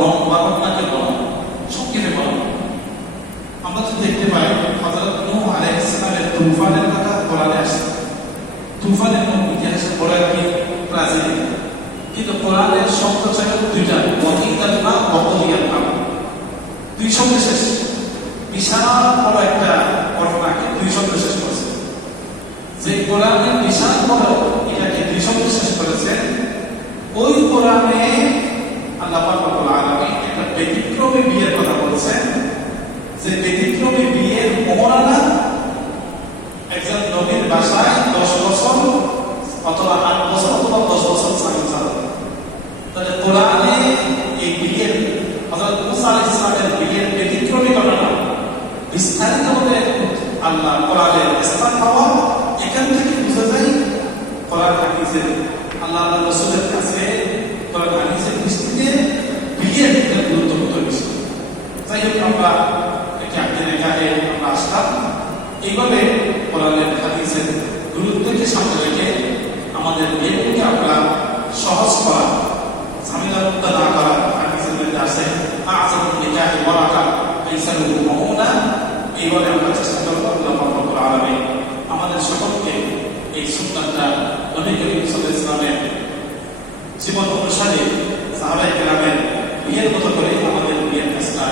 লম্বা ঘটনাকে বলা, সংক্ষেপে বলা। আমরা তো দেখতে পাই হযরত নূহ আলাইহিস সালামের তুফানের কথা কোরআনে আসে। তুফানের ইতিহাসে বড় একটি প্রাচীন, কিন্তু কোরআনের শব্দ ছিল দুইটা, ওয়াকিদাল্লাহ ওয়াকিয়াল্লাহ, দুই শব্দে শেষ। বিশাল বড় একটা ঘটনাকে দুই শব্দে শেষ করেছে। যে কোরআনের বিশাল বড় এটাকে দুই শব্দে শেষ করেছেন, ওই কোরআনে আল্লাহ পাক রব্বুল আলামিন একটা ব্যতিক্রমী বিয়ের কথা বলছেন। যে ব্যতিক্রমী বিয়ের মোহরানা একজন নবীর বাসায় 10 বছর অথবা 8 বছর অথবা 10 বছর থাকতে। তাহলে কোরআনে এই বিয়ের হযরত মুসা আলাইহিস সালামের বিয়ের ব্যতিক্রমী ঘটনা বিস্তারিতভাবে আল্লাহ কোরআনের স্থান পাওয়া, এখান থেকে বোঝা যায় কোরআন হাদিসের আল্লাহ রাসূলের কাছে কোরআন হাদিসের দৃষ্টিতে বিয়ের একটা গুরুত্বপূর্ণ বিষয়। তাই আমরা একটা নিকাহে আমরা আসলাম, এইভাবে কোরআনের হাদিসের গুরুত্বকে সামনে রেখে আমাদের বিয়েকে আমরা সহজ করা, ঝামেলা মুক্ত না করা। হাদিসের মধ্যে আছে আযমুন নিকাহি ওয়ারাকা আইসারুহু মাউনা, এইভাবে আমরা চেষ্টা করব আল্লাহ রাব্বুল আলামিন আমাদের সকলকে এই সুন্নাতটা নবী করিম সাল্লাল্লাহু আলাইহি ওয়াসাল্লামের জীবন অনুসারে সাহাবায়ে কেরামের বিয়ের মতো করে আমাদের বিয়ের কাজটা